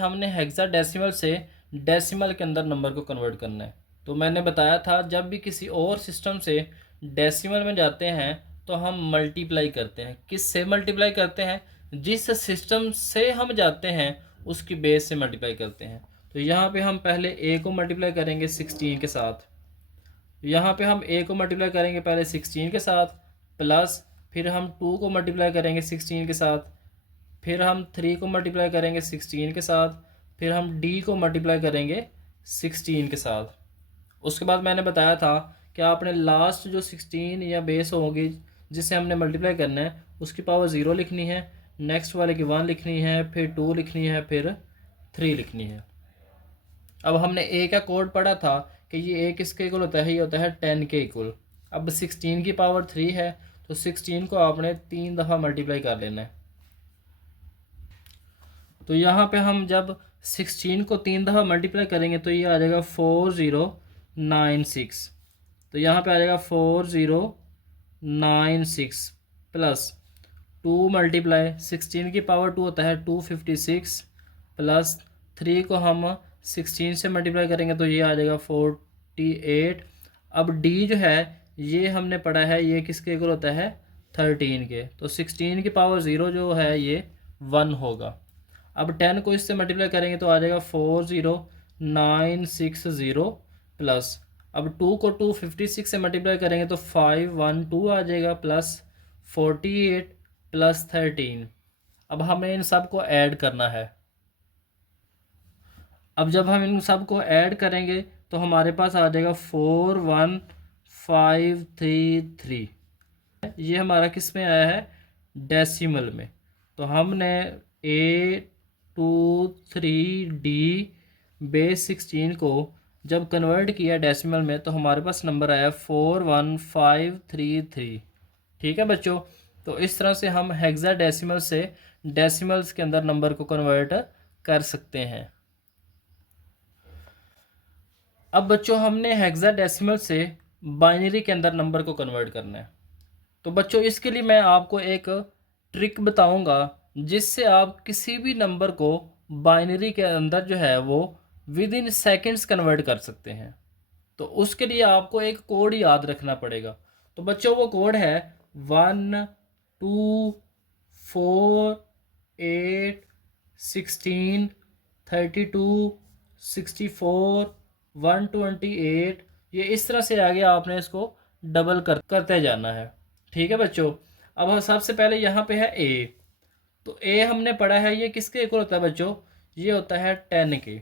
हमने हेक्साडेसिमल से डेसिमल के अंदर नंबर को कन्वर्ट करना है। तो मैंने बताया था जब भी किसी और सिस्टम से डेसिमल में जाते हैं तो हम मल्टीप्लाई करते हैं। किस से मल्टीप्लाई करते हैं? जिस सिस्टम से हम जाते हैं उसकी बेस से मल्टीप्लाई करते हैं। तो यहाँ पे हम पहले ए को मल्टीप्लाई करेंगे 16 के साथ। यहाँ पे हम ए को मल्टीप्लाई करेंगे पहले 16 के साथ, प्लस फिर हम 2 को मल्टीप्लाई करेंगे 16 के साथ, फिर हम 3 को मल्टीप्लाई करेंगे 16 के साथ, फिर हम डी को मल्टीप्लाई करेंगे 16 के साथ। उसके बाद मैंने बताया था कि आपने लास्ट जो 16 या बेस होगी जिसे हमने मल्टीप्लाई करना है उसकी पावर 0 लिखनी है, नेक्स्ट वाले की 1 लिखनी है, फिर 2 लिखनी है, फिर 3 लिखनी है। अब हमने ए का कोड पढ़ा था कि ये ए किसके इक्वल होता है? ये होता है 10 के इक्वल। अब 16 की पावर 3 है तो 16 को आपने 3 दफ़ा मल्टीप्लाई कर लेना है। तो यहाँ पे हम जब 16 को 3 दफ़ा मल्टीप्लाई करेंगे तो ये आ जाएगा 4096। तो यहाँ पे आ जाएगा 4096 प्लस 2 मल्टीप्लाई 16 की पावर 2 होता है 256 प्लस 3 को हम 16 से मल्टीप्लाई करेंगे तो ये आ जाएगा 48। अब डी जो है ये हमने पढ़ा है ये किसके इक्वल होता है? 13 के। तो 16 की पावर 0 जो है ये 1 होगा। अब 10 को इससे मल्टीप्लाई करेंगे तो आ जाएगा 40960 प्लस, अब 2 को 256 से मल्टीप्लाई करेंगे तो 512 आ जाएगा प्लस 48 प्लस 13। अब हमें इन सब को ऐड करना है। अब जब हम इन सब को ऐड करेंगे तो हमारे पास आ जाएगा 41533। ये हमारा किस में आया है? डेसिमल में। तो हमने A23D बेस 16 को जब कन्वर्ट किया डेसिमल में तो हमारे पास नंबर आया 41533। ठीक है बच्चों, तो इस तरह से हम हेक्साडेसिमल से डेसिमल्स के अंदर नंबर को कन्वर्ट कर सकते हैं। अब बच्चों हमने हेक्साडेसिमल से बाइनरी के अंदर नंबर को कन्वर्ट करना है। तो बच्चों इसके लिए मैं आपको एक ट्रिक बताऊंगा जिससे आप किसी भी नंबर को बाइनरी के अंदर जो है वो विद इन सेकेंड्स कन्वर्ट कर सकते हैं। तो उसके लिए आपको एक कोड याद रखना पड़ेगा। तो बच्चों वो कोड है 1 2 4 8 16 32 64 128। ये इस तरह से आगे आपने इसको डबल करते जाना है। ठीक है बच्चों, अब हम सबसे पहले यहाँ पे है ए। तो ए हमने पढ़ा है ये किसके इक्वल होता है बच्चों? ये होता है 10 के।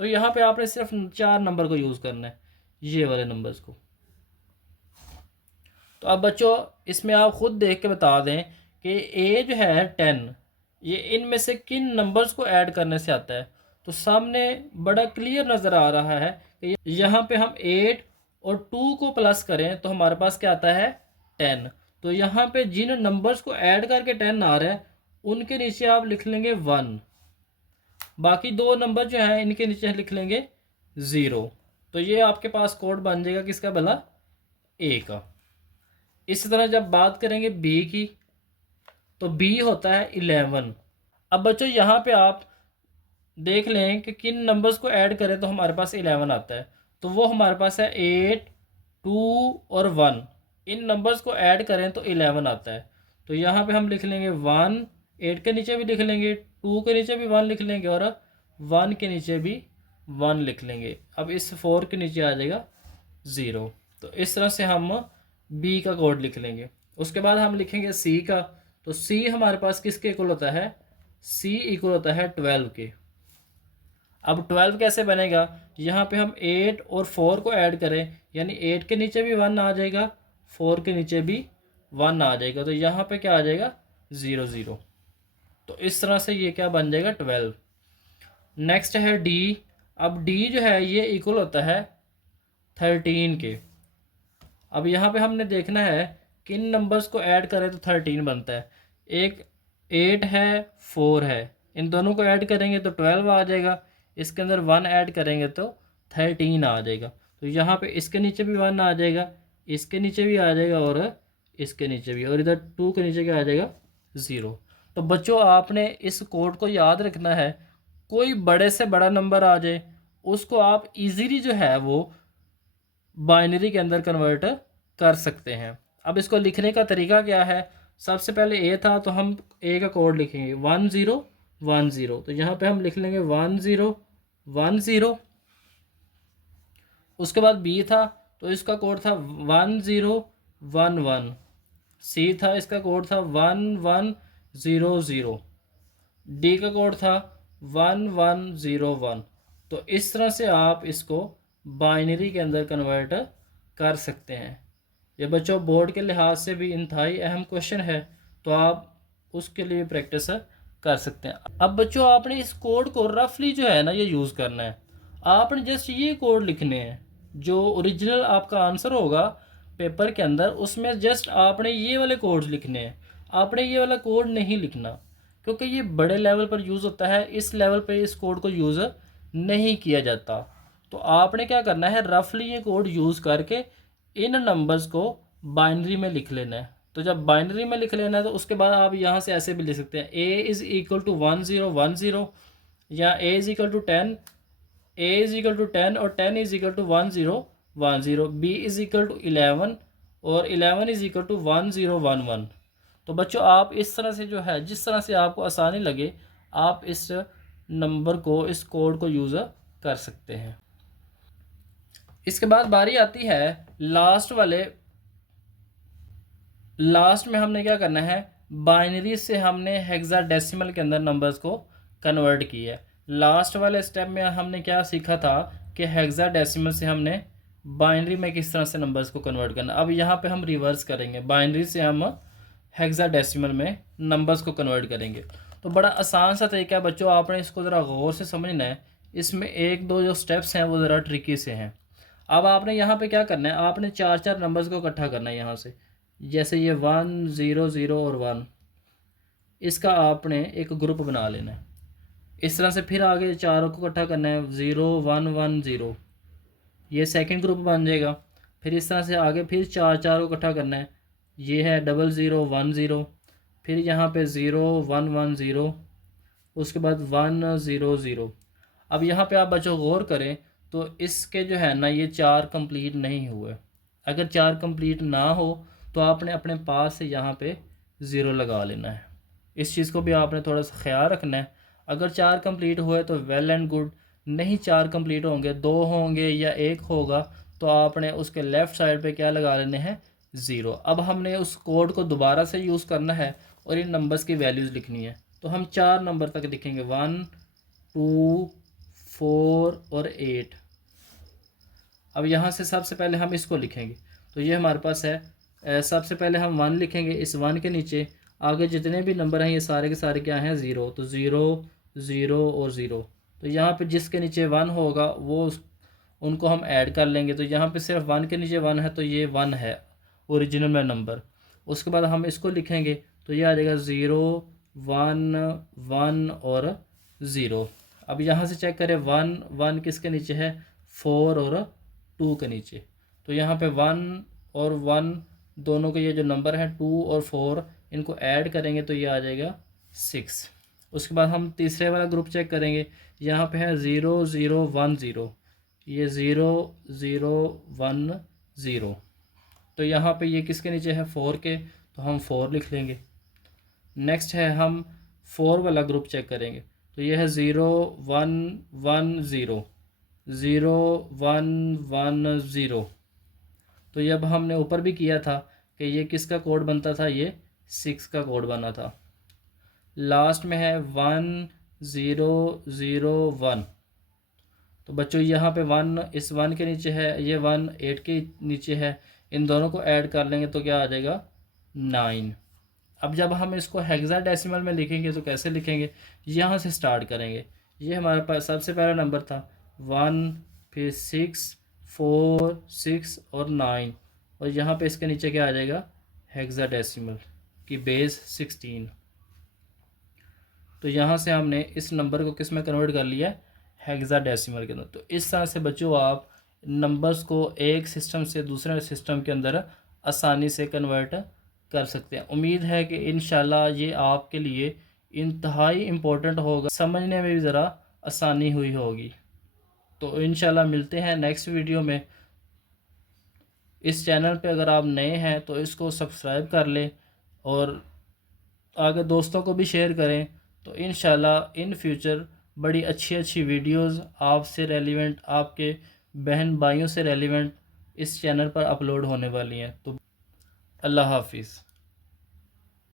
तो यहाँ पे आपने सिर्फ 4 नंबर को यूज़ करना है, ये वाले नंबर्स को। तो अब बच्चों इसमें आप खुद देख के बता दें कि ए जो है 10 ये इनमें से किन नंबर्स को ऐड करने से आता है। तो सामने बड़ा क्लियर नज़र आ रहा है कि यहाँ पे हम 8 और 2 को प्लस करें तो हमारे पास क्या आता है? 10। तो यहाँ पे जिन नंबर्स को ऐड करके 10 आ रहा है उनके नीचे आप लिख लेंगे 1, बाकी 2 नंबर जो हैं इनके नीचे लिख लेंगे 0। तो ये आपके पास कोड बन जाएगा किसका भला? ए का। इसी तरह जब बात करेंगे बी की तो बी होता है 11। अब बच्चों यहाँ पे आप देख लें कि किन नंबर्स को ऐड करें तो हमारे पास 11 आता है। तो वो हमारे पास है 8 2 और 1। इन नंबर्स को ऐड करें तो 11 आता है। तो यहाँ पे हम लिख लेंगे 1, 8 के नीचे भी लिख लेंगे, 2 के नीचे भी 1 लिख लेंगे और 1 के नीचे भी 1 लिख लेंगे। अब इस 4 के नीचे आ जाएगा 0। तो इस तरह से हम बी का कोड लिख लेंगे। उसके बाद हम लिखेंगे सी का। तो सी हमारे पास किसके इक्वल होता है? सी इक्वल होता है 12 के। अब 12 कैसे बनेगा? यहाँ पे हम 8 और 4 को ऐड करें यानी 8 के नीचे भी 1 आ जाएगा, 4 के नीचे भी 1 आ जाएगा। तो यहाँ पे क्या आ जाएगा? 0 0। तो इस तरह से ये क्या बन जाएगा? 12। नेक्स्ट है डी। अब डी जो है ये इक्वल होता है 13 के। अब यहाँ पे हमने देखना है किन नंबर्स को ऐड करें तो 13 बनता है। एक 8 है, 4 है, इन दोनों को ऐड करेंगे तो 12 आ जाएगा। इसके अंदर 1 ऐड करेंगे तो 13 आ जाएगा। तो यहाँ पे इसके नीचे भी 1 आ जाएगा, इसके नीचे भी आ जाएगा और इसके नीचे भी, और इधर 2 के नीचे क्या आ जाएगा? 0। तो बच्चों आपने इस कोड को याद रखना है। कोई बड़े से बड़ा नंबर आ जाए उसको आप इजीली जो है वो बाइनरी के अंदर कन्वर्ट कर सकते हैं। अब इसको लिखने का तरीका क्या है? सबसे पहले ए था तो हम ए का कोड लिखेंगे 1010, तो यहाँ पे हम लिख लेंगे 1010। उसके बाद बी था तो इसका कोड था 1011। सी था, इसका कोड था 1100। डी का कोड था 1101। तो इस तरह से आप इसको बाइनरी के अंदर कन्वर्ट कर सकते हैं। ये बच्चों बोर्ड के लिहाज से भी इंतहाई अहम क्वेश्चन है, तो आप उसके लिए प्रैक्टिस कर सकते हैं। अब बच्चों आपने इस कोड को रफली जो है ना ये यूज़ करना है। आपने जस्ट ये कोड लिखने हैं, जो ओरिजिनल आपका आंसर होगा पेपर के अंदर उसमें जस्ट आपने ये वाले कोड्स लिखने हैं। आपने ये वाला कोड नहीं लिखना, क्योंकि ये बड़े लेवल पर यूज़ होता है, इस लेवल पे इस कोड को यूज़ नहीं किया जाता। तो आपने क्या करना है, रफली ये कोड यूज़ करके इन नंबर्स को बाइनरी में लिख लेना है। तो जब बाइनरी में लिख लेना है तो उसके बाद आप यहाँ से ऐसे भी लिख सकते हैं a इज़ इक्वल टू 1010 या a is equal to 10, a is equal to 10 और 10 is equal to 1010, b is equal to 11 और 11 इज़ इक्वल टू 1011। तो बच्चों आप इस तरह से जो है, जिस तरह से आपको आसानी लगे, आप इस नंबर को, इस कोड को यूज़ कर सकते हैं। इसके बाद बारी आती है लास्ट में हमने क्या करना है, बाइनरी से हमने हेक्साडेसिमल के अंदर नंबर्स को कन्वर्ट किया है। लास्ट वाले स्टेप में हमने क्या सीखा था कि हेक्साडेसिमल से हमने बाइनरी में किस तरह से नंबर्स को कन्वर्ट करना। अब यहाँ पे हम रिवर्स करेंगे, बाइनरी से हम हेक्साडेसिमल में नंबर्स को कन्वर्ट करेंगे। तो बड़ा आसान सा तरीका है बच्चों, आपने इसको ज़रा गौर से समझना है। इसमें एक दो जो स्टेप्स हैं वो ज़रा ट्रिकी से हैं। अब आपने यहाँ पे क्या करना है, आपने चार चार नंबर्स को इकट्ठा करना है यहाँ से। जैसे ये 100 और 1, इसका आपने एक ग्रुप बना लेना है। इस तरह से फिर आगे चारों को इकट्ठा करना है, 0110, ये सेकंड ग्रुप बन जाएगा। फिर इस तरह से आगे फिर चार चार को इकट्ठा करना है, ये है 0010। फिर यहाँ पे 0110, उसके बाद 100। अब यहाँ पे आप बच्चों गौर करें तो इसके जो है ना ये चार कंप्लीट नहीं हुए। अगर चार कंप्लीट ना हो तो आपने अपने पास से यहाँ पे ज़ीरो लगा लेना है। इस चीज़ को भी आपने थोड़ा सा ख्याल रखना है। अगर चार कंप्लीट हुए तो वेल एंड गुड, नहीं चार कंप्लीट होंगे, दो होंगे या एक होगा, तो आपने उसके लेफ़्ट साइड पे क्या लगा लेने हैं, ज़ीरो। अब हमने उस कोड को दोबारा से यूज़ करना है और इन नंबर्स की वैल्यूज़ लिखनी है। तो हम चार नंबर तक लिखेंगे, 1 2 4 और 8। अब यहाँ से सबसे पहले हम इसको लिखेंगे, तो ये हमारे पास है। सबसे पहले हम 1 लिखेंगे, इस 1 के नीचे आगे जितने भी नंबर हैं ये सारे के सारे क्या हैं, ज़ीरो। तो 0 0 और 0। तो यहाँ पे जिसके नीचे 1 होगा वो उनको हम ऐड कर लेंगे। तो यहाँ पे सिर्फ 1 के नीचे 1 है, तो ये 1 है ओरिजिनल में नंबर। उसके बाद हम इसको लिखेंगे तो ये आ जाएगा 0 1 1 और 0। अब यहाँ से चेक करें, 1 1 किसके नीचे है, 4 और 2 के नीचे। तो यहाँ पे 1 और 1 दोनों के ये जो नंबर हैं 2 और 4, इनको ऐड करेंगे तो ये आ जाएगा 6। उसके बाद हम तीसरे वाला ग्रुप चेक करेंगे, यहाँ पे है 0 0 1 0, ये 0 0 1 0। तो यहाँ पे ये किसके नीचे है, 4 के, तो हम 4 लिख लेंगे। नेक्स्ट है हम 4 वाला ग्रुप चेक करेंगे, तो ये है 0 1 1 0 0 1 1 0। तो ये अब हमने ऊपर भी किया था कि ये किसका कोड बनता था, ये 6 का कोड बना था। लास्ट में है 1 0 0 1। तो बच्चों यहाँ पे 1 इस 1 के नीचे है, ये 1 8 के नीचे है, इन दोनों को ऐड कर लेंगे तो क्या आ जाएगा, 9। अब जब हम इसको हेक्साडेसिमल में लिखेंगे तो कैसे लिखेंगे, यहाँ से स्टार्ट करेंगे। ये हमारे पास सबसे पहला नंबर था 1, फिर 6 4 6 और 9, और यहाँ पे इसके नीचे क्या आ जाएगा, हेक्साडेसिमल की बेस 16। तो यहाँ से हमने इस नंबर को किस में कन्वर्ट कर लिया है, हेक्साडेसिमल के अंदर। तो इस तरह से बच्चों आप नंबर्स को एक सिस्टम से दूसरे सिस्टम के अंदर आसानी से कन्वर्ट कर सकते हैं। उम्मीद है कि इंशाल्लाह ये आपके लिए इंतहाई इम्पोर्टेंट होगा, समझने में भी ज़रा आसानी हुई होगी। तो इंशाल्लाह मिलते हैं नेक्स्ट वीडियो में। इस चैनल पे अगर आप नए हैं तो इसको सब्सक्राइब कर लें और आगे दोस्तों को भी शेयर करें। तो इंशाल्लाह इन फ्यूचर बड़ी अच्छी अच्छी वीडियोस आपसे रेलिवेंट, आपके बहन भाइयों से रेलिवेंट इस चैनल पर अपलोड होने वाली हैं। तो अल्लाह हाफिज़।